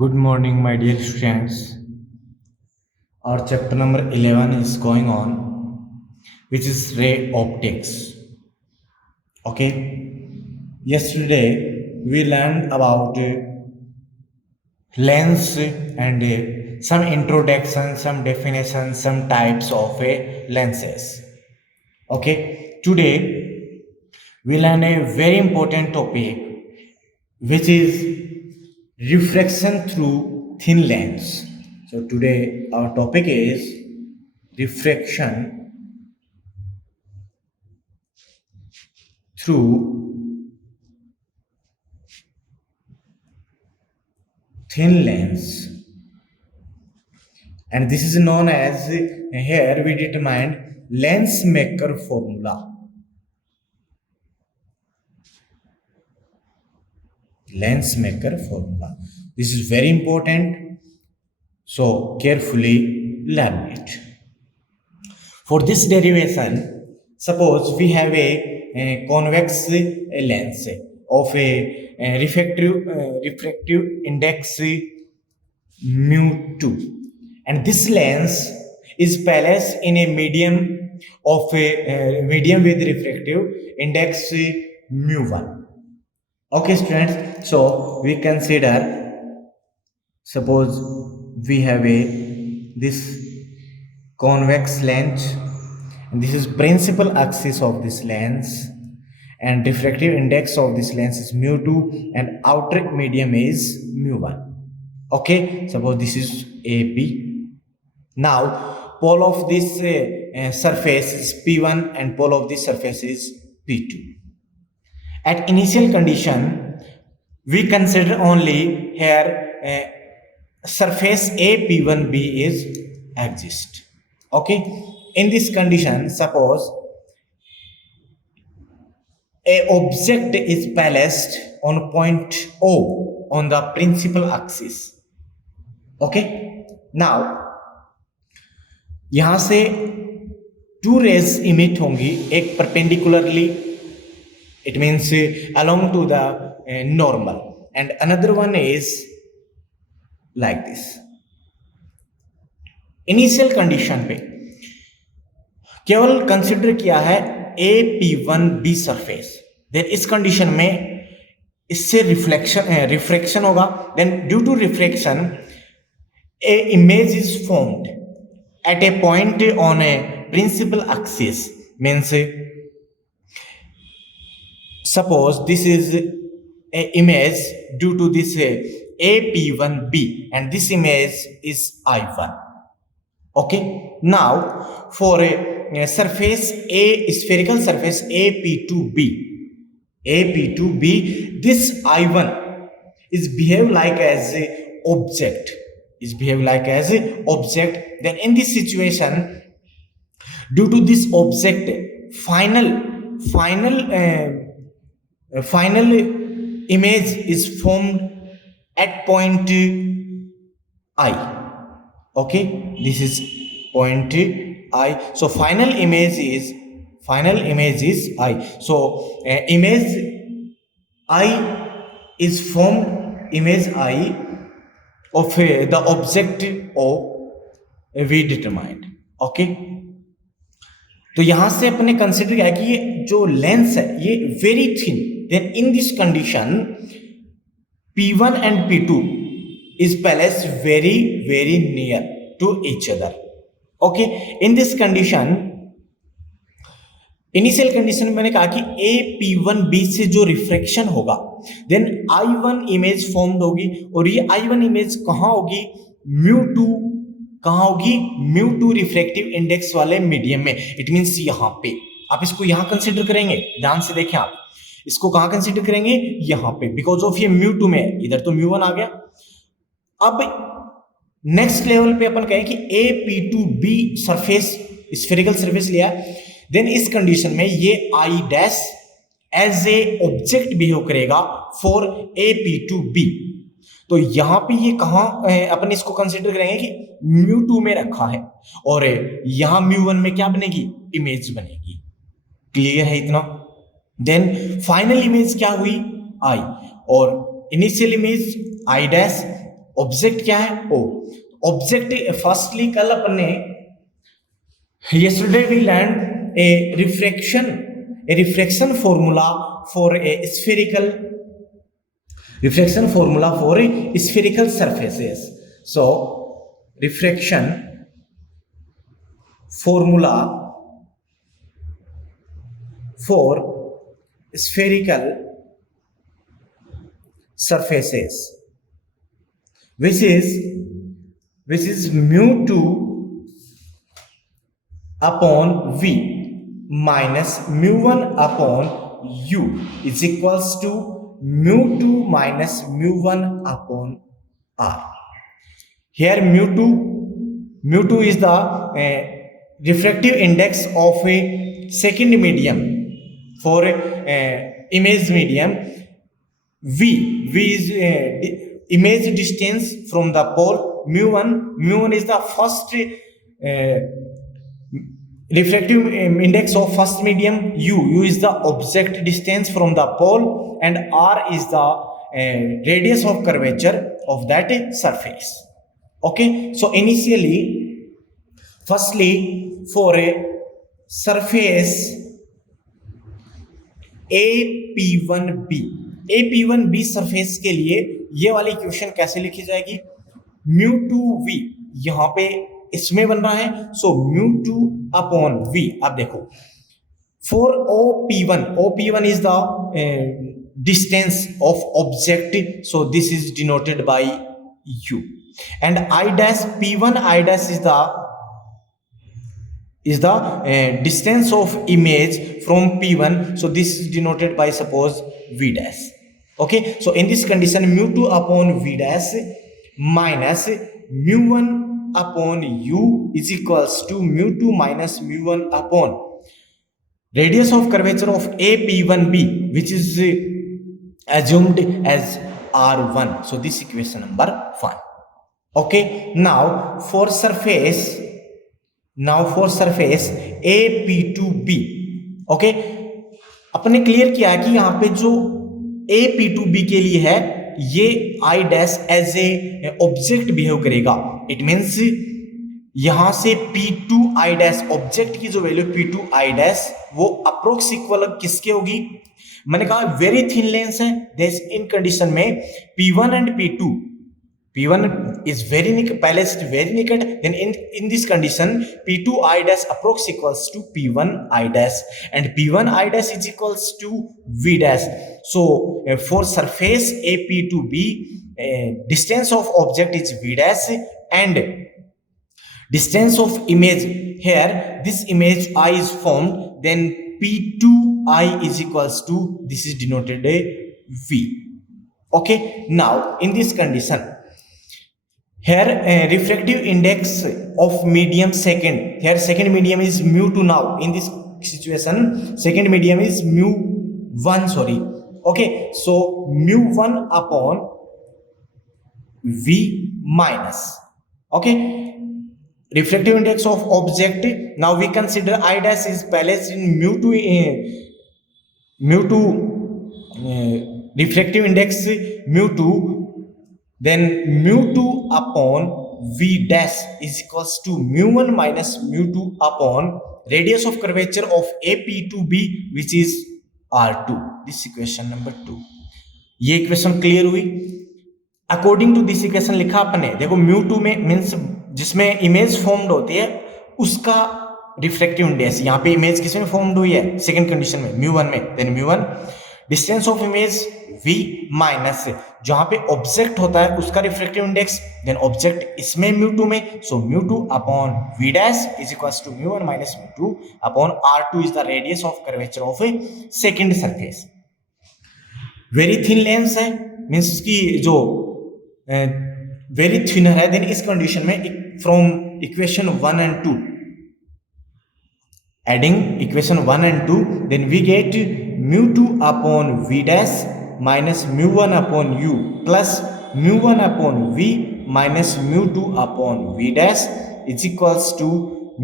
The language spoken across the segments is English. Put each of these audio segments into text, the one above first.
Good morning, my dear students. Our chapter number 11 is going on, which is ray optics. Okay. Yesterday, we learned about lens and some introduction, some definition, some types of lenses. Okay. Today, we learn a very important topic, which is refraction through thin lens. So today our topic is refraction through thin lens, and this is known as, here we determined lens maker formula. Lens maker formula. This is very important, so carefully learn it. For this derivation, suppose we have a convex lens of a refractive index mu2, and this lens is placed in a medium of a medium with refractive index mu1. Okay, students, so we consider, suppose we have this convex lens, and this is principal axis of this lens, and refractive index of this lens is mu2 and outer medium is mu1. Okay, suppose this is AB. Now pole of this surface is P1 and pole of this surface is P2. At initial condition, we consider only here surface A P1B is exist. Okay, in this condition, suppose a object is placed on point O on the principal axis. Okay, now यहां से two rays emit होंगी, एक perpendicularly, it means along to the normal, and another one is like this. Initial condition पे केवल consider किया है AP1B surface, then इस condition में इससे रिफ्रैक्शन होगा, then due to refraction a image is formed at a point on a principal axis, means suppose this is a image due to this AP1B, and this image is I1. Okay, now for a surface A, spherical surface AP2B, this I1 is behave like as a object, then in this situation, due to this object, final image is formed at point I. Okay, this is point I, so final image is I. So image I is formed, image I of the object O we determined. Okay, तो यहां से अपने consider किया कि ये जो lens है ये very thin, then in this condition P1 and P2 is placed very near to each other. Okay, in this condition, initial condition में मैंने कहा कि AP1B से जो रिफ्रैक्शन होगा, देन I1 इमेज फॉर्म्ड होगी, और ये I1 इमेज कहां होगी, mu2, कहां होगी, mu2 रिफ्रैक्टिव इंडेक्स वाले मीडियम में, इट मींस यहां पे आप इसको यहां कंसीडर करेंगे, ध्यान से देखें आप इसको कहां कंसीडर करेंगे, यहां पे, बिकॉज ऑफ ये mu2 में, इधर तो mu1 आ गया। अब नेक्स्ट लेवल पे अपन कहें कि AP2B सरफेस, स्फेरिकल सरफेस लिया, देन इस कंडीशन में ये I dash as a object behave करेगा फॉर AP2B, तो यहां पे ये कहां अपन इसको कंसीडर करेंगे कि mu2 में रखा है, और यहां mu1 में क्या बनेगी, इमेज बनेगी। क्लियर है इतना? देन फाइनल इमेज क्या हुई, I, और initial image I dash object क्या है? ओ ऑब्जेक्ट, फर्स्टली कल अपन ने yesterday we learned a reflection formula for a spherical surfaces. So reflection formula for spherical surfaces, which is mu 2 upon v minus mu 1 upon u is equals to mu 2 minus mu 1 upon r. Here mu 2 is the refractive index of a second medium for image medium. V is image distance from the pole. Mu 1 is the first refractive index of first medium. U is the object distance from the pole, and r is the radius of curvature of that surface. Okay, so initially, firstly, for a surface AP1B surface के लिए ये वाली equation कैसे लिखी जाएगी? Mu 2v यहां पे इसमें बन रहा है, सो म्यू 2 अपॉन v. आप देखो, for OP1 is the distance of object, so this is denoted by u, and P1 is the distance of image from P1, so this is denoted by suppose v dash. Okay, so in this condition mu 2 upon v dash minus mu 1 upon u is equals to mu 2 minus mu 1 upon radius of curvature of AP1B, which is assumed as R1. So this equation number 1. Okay, now for surface AP2B. okay, अपने clear किया कि यहां पे जो AP2B के लिए है, ये I dash as a object behave करेगा. इट मीन्स यहां से P2 I डैश ऑब्जेक्ट की जो वैल्यू P2 I डैश वो अप्रोक्स इक्वल किसके होगी? मैंने कहा वेरी थिन लेंस है, दिस इन कंडीशन में P1 and P1 is very naked, then in this condition P2 I dash approx equals to P1 I dash, and P1 I dash is equals to V dash. So for surface AP2B, distance of object is V dash, and distance of image, here this image I is formed, then P2 I is equals to, this is denoted a V. Okay, now in this condition, here refractive index of medium second, here second medium is mu 2. now in this situation second medium is mu 1, sorry. Okay, so mu 1 upon v minus, okay, refractive index of object. Now we consider I dash is placed in mu 2 refractive index mu 2, then mu 2 upon v dash is equals to mu 1 minus mu 2 upon radius of curvature of AP2B, which is R2. This equation number 2. ये equation clear हुई. According to this equation लिखा अपने, देखो mu 2 में means जिसमें image formed होती है उसका रिफ्लेक्टिव इंडेक्स, यहाँ पे इमेज किसमें फॉर्म्ड हुई है? सेकंड कंडीशन में mu 1 में, then mu 1 distance of image v minus जहां पे ऑब्जेक्ट होता है उसका रिफ्लेक्टिव इंडेक्स, देन ऑब्जेक्ट इसमें mu 2 में, so mu 2 upon v dash is equals to mu 1 minus mu 2 upon R2 is the radius of curvature of a second surface. Very thin lens है, means की जो very thinner है, then इस condition में from equation 1 and 2, adding equation 1 and 2, then we get mu 2 upon v dash minus mu 1 upon u plus mu 1 upon v minus mu 2 upon v dash is equals to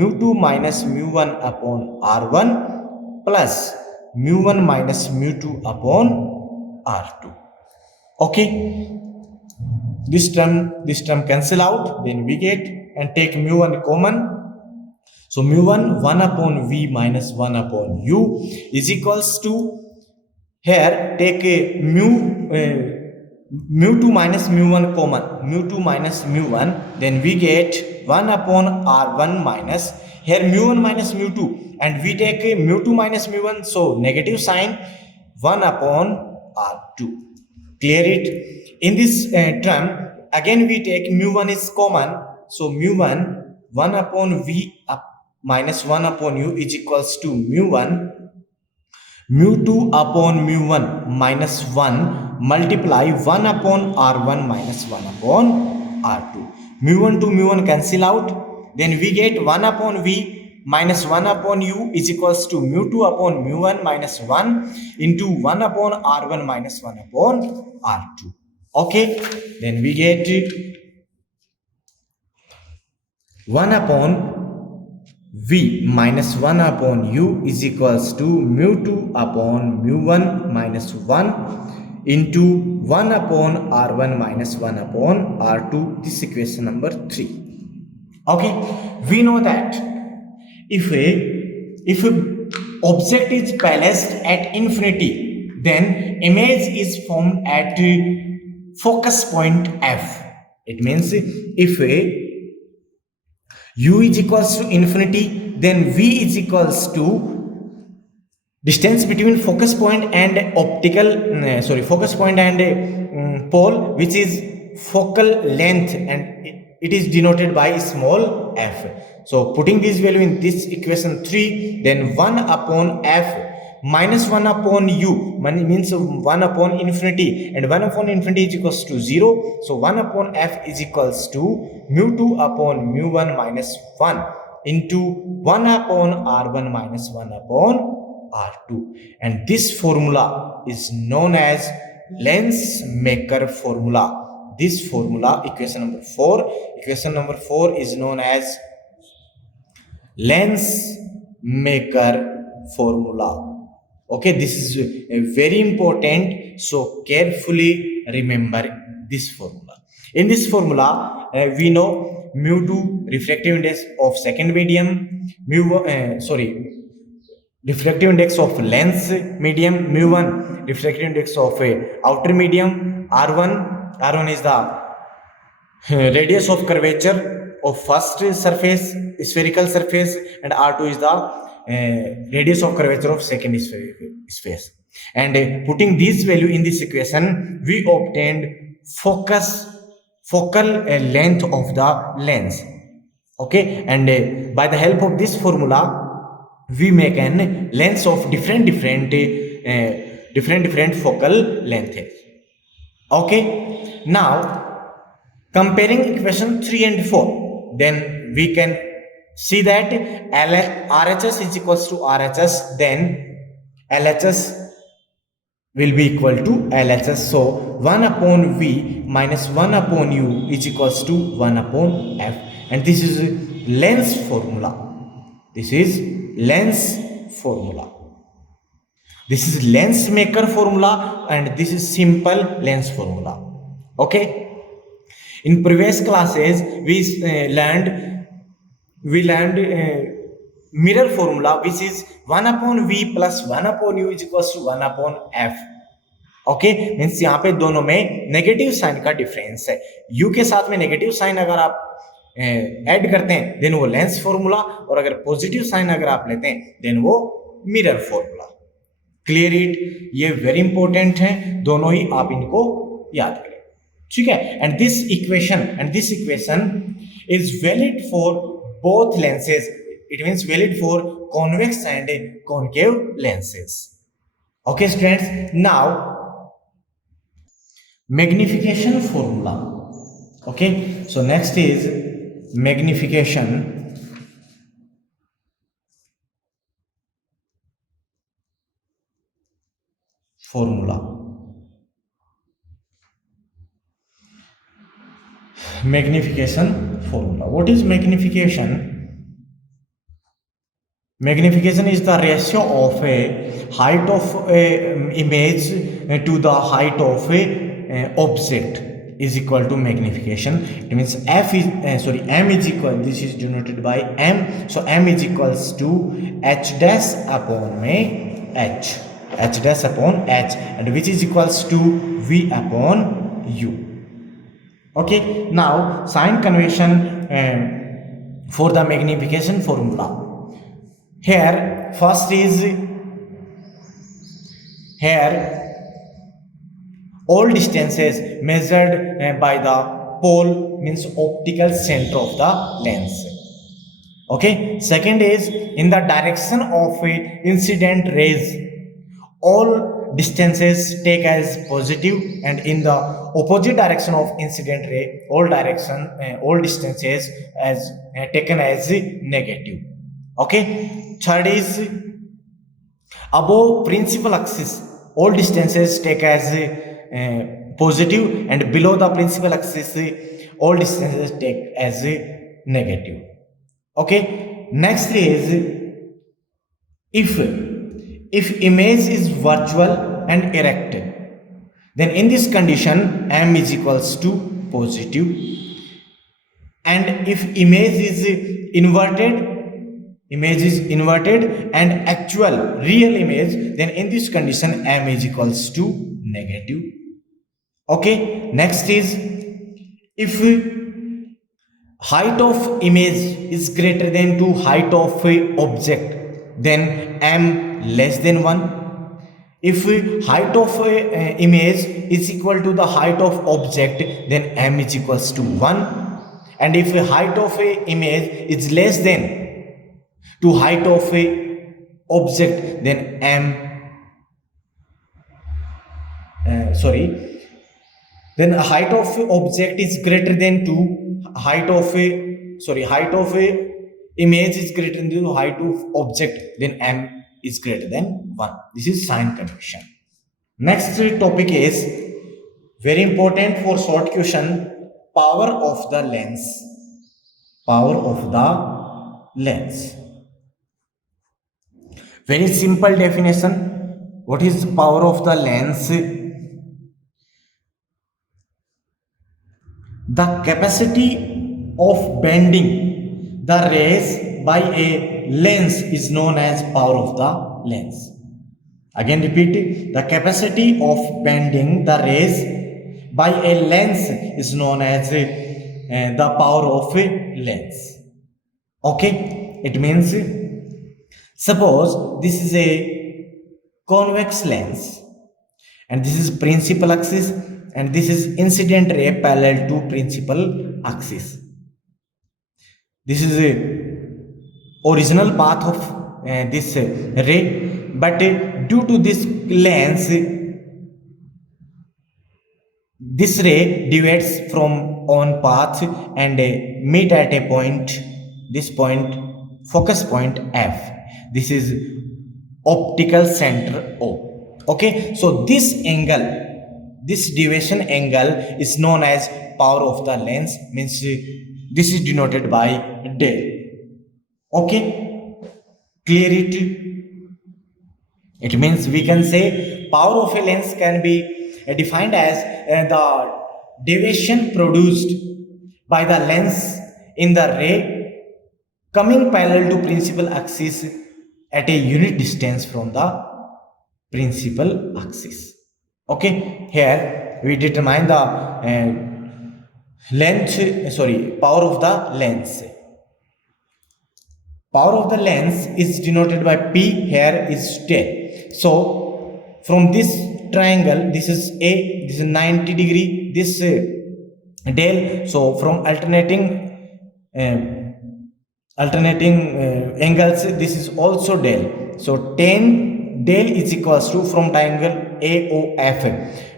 mu 2 minus mu 1 upon r1 plus mu 1 minus mu 2 upon r2. Okay, this term cancel out, then we get and take mu1 common. So mu1 1 upon v minus 1 upon u is equals to, here take a mu2 minus mu1 common, mu2 minus mu1, then we get 1 upon r1 minus, here mu1 minus mu2, and we take a mu2 minus mu1, so negative sign, 1 upon r2. Clear it? In this term again we take mu1 is common, so mu1 1 upon v minus 1 upon u is equals to mu1 mu2 upon mu1 minus 1 multiply 1 upon r1 minus 1 upon r2. Mu1 to mu1 cancel out, then we get 1 upon v minus 1 upon u is equals to mu2 upon mu1 minus 1 into 1 upon r1 minus 1 upon r2. Okay, then we get 1 upon v minus 1 upon u is equals to mu2 upon mu1 minus 1 into 1 upon r1 minus 1 upon r2. This is equation number 3. Okay, we know that if a object is placed at infinity, then image is formed at focus point f. It means if u is equals to infinity, then v is equals to distance between focus point and focus point and pole, which is focal length, and it is denoted by small f. So putting this value in this equation 3, then 1 upon f minus 1 upon u means 1 upon infinity, and 1 upon infinity is equals to 0. So 1 upon f is equals to mu2 upon mu1 minus 1 into 1 upon r1 minus 1 upon r2, and this formula is known as lens maker formula. This formula, equation number 4 is known as lens maker formula. Okay, this is very important, so carefully remember this formula. In this formula we know mu2 refractive index of second medium, refractive index of lens medium, mu1 refractive index of outer medium, r1 is the radius of curvature of first surface, spherical surface, and r2 is the radius of curvature of second space. And putting this value in this equation, we obtained focal length of the lens. Okay, and by the help of this formula we make an lens of different focal length. Okay, now comparing equation 3 and 4, then we can see that RHS is equals to RHS, then LHS will be equal to LHS. So 1 upon V minus 1 upon U is equals to 1 upon F, and this is lens formula. This is lens formula. This is lens maker formula, and this is simple lens formula. Okay, in previous classes we learned mirror formula, which is 1 upon v plus 1 upon u is equals to 1 upon f. Okay, means यहाँ पे दोनों में negative sign का difference है. u के साथ में negative sign अगर आप ऐड करते हैं देन वो लेंस फॉर्मूला, और अगर पॉजिटिव साइन अगर आप लेते हैं देन वो मिरर फॉर्मूला. Clear it? ये वेरी इंपॉर्टेंट है, दोनों ही आप इनको याद करें. ठीक है, and this equation is valid for both lenses. It means valid for convex and concave lenses. Okay students, now magnification formula. Okay, so next is magnification formula. Magnification formula. What is magnification? Magnification is the ratio of a height of a image to the height of a object. is equal to magnification. It means f is m is equal, this is denoted by m, so m is equals to h dash upon h, h dash upon h, and which is equals to v upon u. Okay, now sign convention for the magnification formula. Here first is, here all distances measured by the pole, means optical center of the lens. Okay, second is in the direction of incident rays, all distances take as positive, and in the opposite direction of incident ray, all distances as taken as negative. Okay, third is above principal axis, all distances take as positive, and below the principal axis, all distances take as negative. Okay, next is if image is virtual and erect, then in this condition m is equals to positive, and if image is inverted and actual real image, then in this condition m is equals to negative. Okay, next is if height of image is greater than to height of object, then m less than 1. If height of image is equal to the height of object, then m is equals to 1, and if height of image is less than to height of object, then then height of object is greater than to height of image is greater than to height of object, then m is greater than 1. This is sign convention. Next topic is very important for short question, power of the lens. Power of the lens. Very simple definition. What is power of the lens? The capacity of bending the rays by a lens is known as power of the lens. Again repeat, the capacity of bending the rays by a lens is known as the power of a lens. Okay, it means suppose this is a convex lens, and this is principal axis, and this is incident ray parallel to principal axis. This is a original path of this ray, but due to this lens, this ray deviates from on path and meet at a point, this point, focus point F. This is optical center O. Okay, so this angle, this deviation angle is known as power of the lens, means this is denoted by del. Okay, clear it? It means we can say power of a lens can be defined as the deviation produced by the lens in the ray coming parallel to principal axis at a unit distance from the principal axis. Okay, here we determine the power of the lens. Power of the lens is denoted by P, here is del. So from this triangle, this is A, this is 90 degree, this del. So from alternating angles, this is also del. So tan del is equals to, from triangle AOF,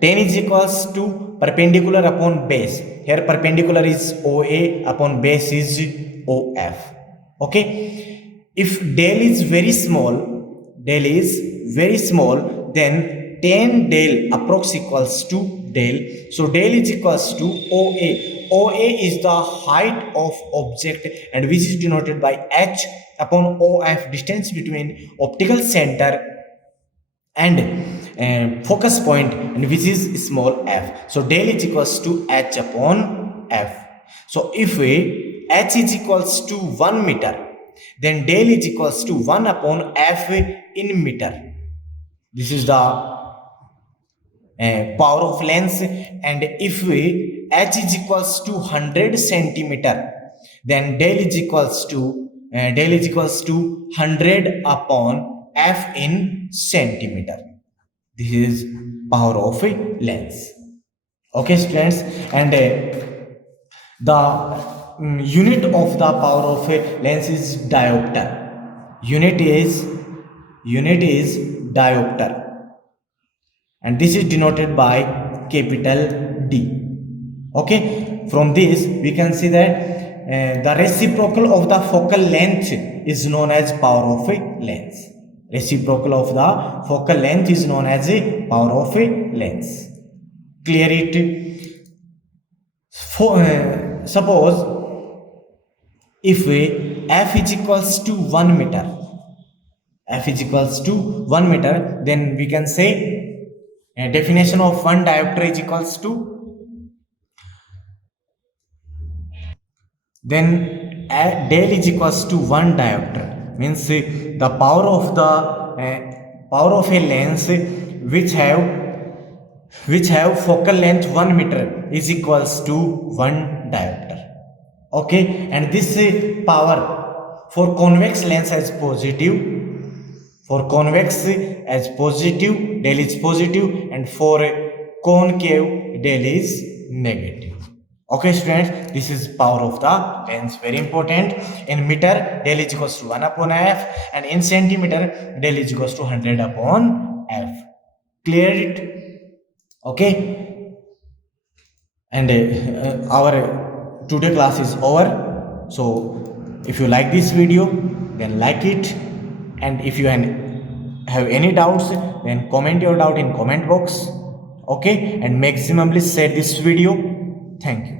tan is equals to perpendicular upon base. Here perpendicular is OA upon base is OF. Okay, if del is very small, then tan del approx equals to del. So del is equals to OA. OA is the height of object, and which is denoted by H upon OF, distance between optical center and focus point, and which is small f. So del is equals to h upon f. So if we h is equals to 1 meter, then del is equals to 1 upon f in meter. This is the power of lens. And if we h is equals to 100 centimeter, then del is equals to 100 upon f in centimeter. This is power of a lens. Okay, students, and the unit of the power of a lens is diopter. Unit is diopter, and this is denoted by capital D. Okay, from this we can see that the reciprocal of the focal length is known as power of a lens. Reciprocal of the focal length is known as a power of a lens. Clear it? Suppose if f is equals to 1 meter, then we can say definition of one diopter is equals to, then del is equals to 1 diopter, means the power of a lens which have focal length 1 meter is equals to 1 diopter. Okay, and this power for convex lens as positive, del is positive, and for concave del is negative. Okay, students, this is power of the lens, very important. In meter, del is equals to 1 upon f, and in centimeter, del is equals to 100 upon f. Clear it? Okay, and our today class is over. So if you like this video, then like it, and if you have any doubts, then comment your doubt in comment box. Okay, and maximally share this video. Thank you.